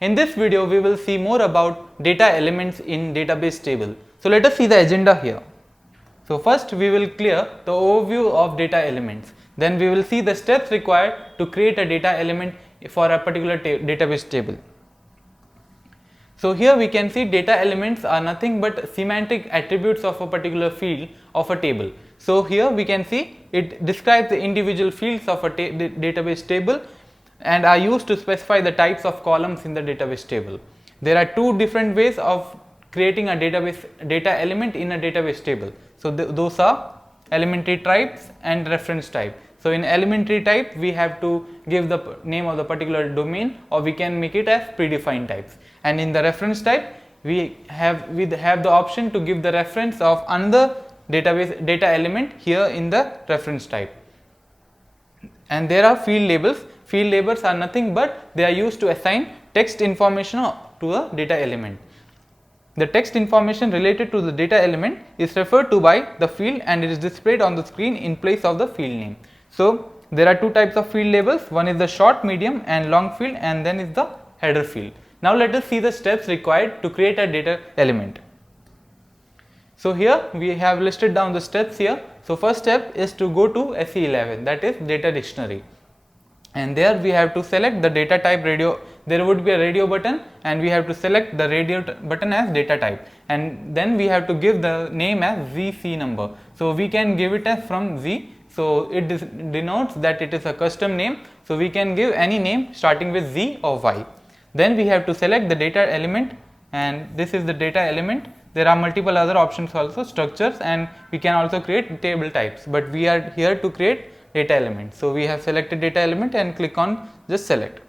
In this video, we will see more about data elements in database table. So let us see the agenda here. So first we will clear the overview of data elements. Then we will see the steps required to create a data element for a particular database table. So here we can see data elements are nothing but semantic attributes of a particular field of a table. So here we can see it describes the individual fields of a database table and are used to specify the types of columns in the database table. There are two different ways of creating a data element in a database table. So those are elementary types and reference type. So in elementary type we have to give the name of the particular domain, or we can make it as predefined types. And in the reference type we have the option to give the reference of another database data element here in the reference type. And there are field labels. Field labels are nothing but they are used to assign text information to a data element. The text information related to the data element is referred to by the field and it is displayed on the screen in place of the field name. So there are two types of field labels. One is the short, medium and long field, and then is the header field. Now let us see the steps required to create a data element. So here we have listed down the steps here. So first step is to go to SE11, that is data dictionary, and there we have to select the data type radio. There would be a radio button and we have to select the radio button as data type, and then we have to give the name as ZC number. So we can give it as from Z, so it denotes that it is a custom name. So we can give any name starting with Z or Y. Then we have to select the data element, and this is the data element. There are multiple other options also, structures, and we can also create table types, but we are here to create data element. So we have selected data element and click on just select.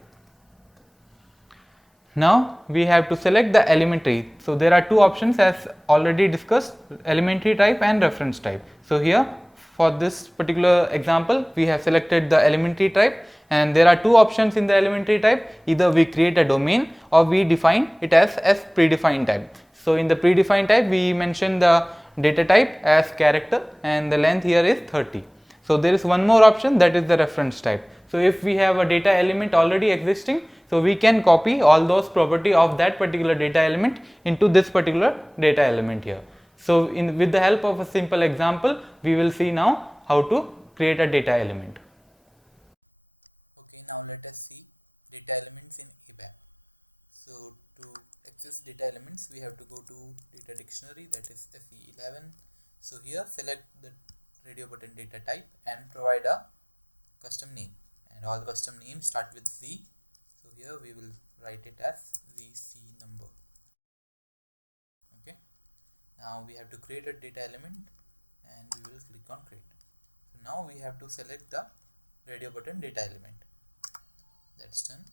Now we have to select the elementary. So there are two options as already discussed, elementary type and reference type. So here for this particular example we have selected the elementary type, and there are two options in the elementary type. Either we create a domain or we define it as predefined type. So in the predefined type we mention the data type as character and the length here is 30. So there is one more option, that is the reference type. So if we have a data element already existing, so we can copy all those property of that particular data element into this particular data element here. So with the help of a simple example, we will see now how to create a data element. Okay, now let us see data elements in ABAP. So to access data elements, we have to go to data dictionary, that is SE11. So here select the radio button data type and provide a custom name, and all custom names start with Z. So here we will write it as ZC number. Okay, now we have to create a data element and we will click on create. So now we have to select the radio button data element. That's done.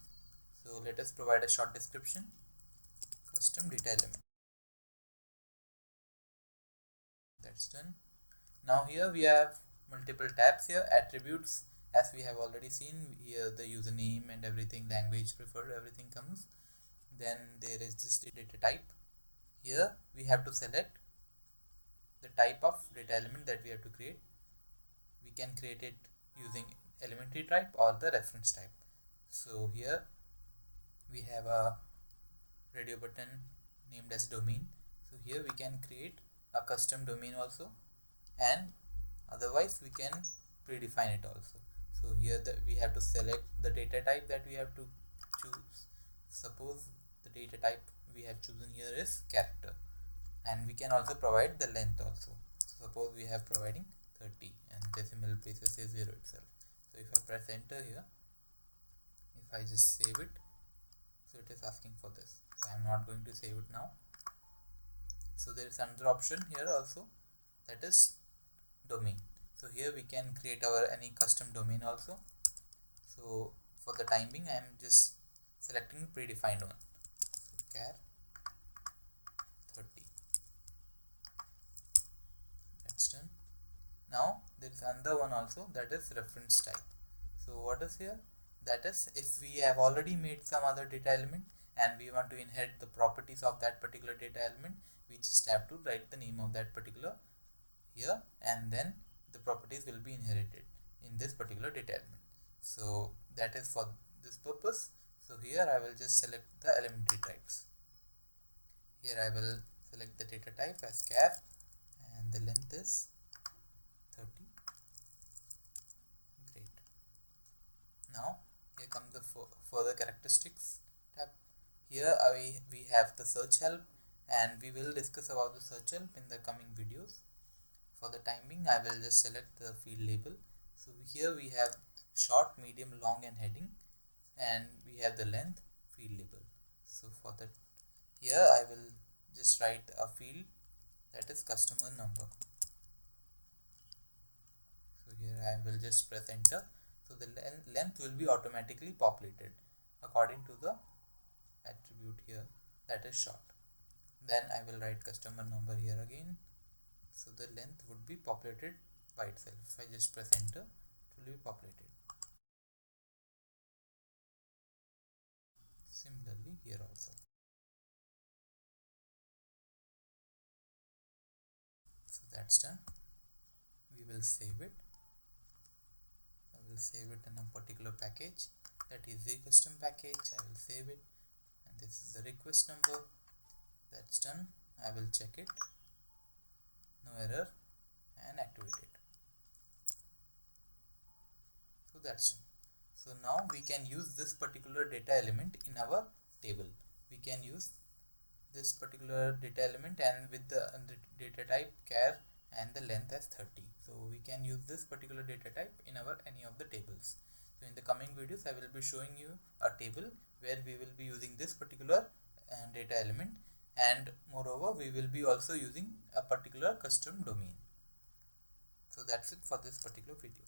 So let us provide a short description, custom data element. That's done. Now here we have multiple tabs here, attributes, as we have already seen here, the username and everything, language preferred, everything comes. Then there is this data type. Here we have to select the type of data element that we have to create. We can create it using elementary type or the reference type. So here we have a radio button named as domain. So here we can create a custom domain also, and otherwise we can predefine it also. So here we have to select the data type that we have to choose. Suppose the data type we have chosen here is character, and we can also provide the length also. So suppose we have providing 30 and decimal places is 0 itself. So if I press enter here, if I just save it, so it is asking for this. So I am not going to save it now. So there is another option here also, that is domain. So here we can create our any custom domain also. So for the time being I am just selecting predefined one. So char 30. That's done. Now there is another one also, that is reference type. So what is here? That is, if we have already made some other data element and we want to inherit the properties of that particular data element, we just have to write the name of that particular here, and then the properties will be inherited in this particular data element. So that is for this purpose. So here I will just select the elementary types. Here I will select the data type as char and the length is 30. Great. Now here comes the further characteristics tab. Here we have the search help, and we will discuss about the search help in the coming videos. For the timing, I will just select the field label. So here we have short, medium, long and heading, and we have the length field label. So for that, here I will just write a field that is customer number. So here I will just press enter. So the length will be automatically populated according to the attribute here, that is short. Then I will write customer number here again. So the length would be populated by itself. If I just press enter, it will be populated. Similarly here also. So that's done. We will save it. I will save it in a particular package, that is the custom package. I will save it, and this is the request number. That's done. I will check it, no error, and activate it. So that's done. So now we can use this particular data element in our table. We can use this particular data element and with the data type char and the length as 30. So we can use this particular data type in our any of the tables. So in the coming videos I will be showing you a table where we will be using this particular data element, and moreover we will be also using a particular custom domain. So that's it for this particular video.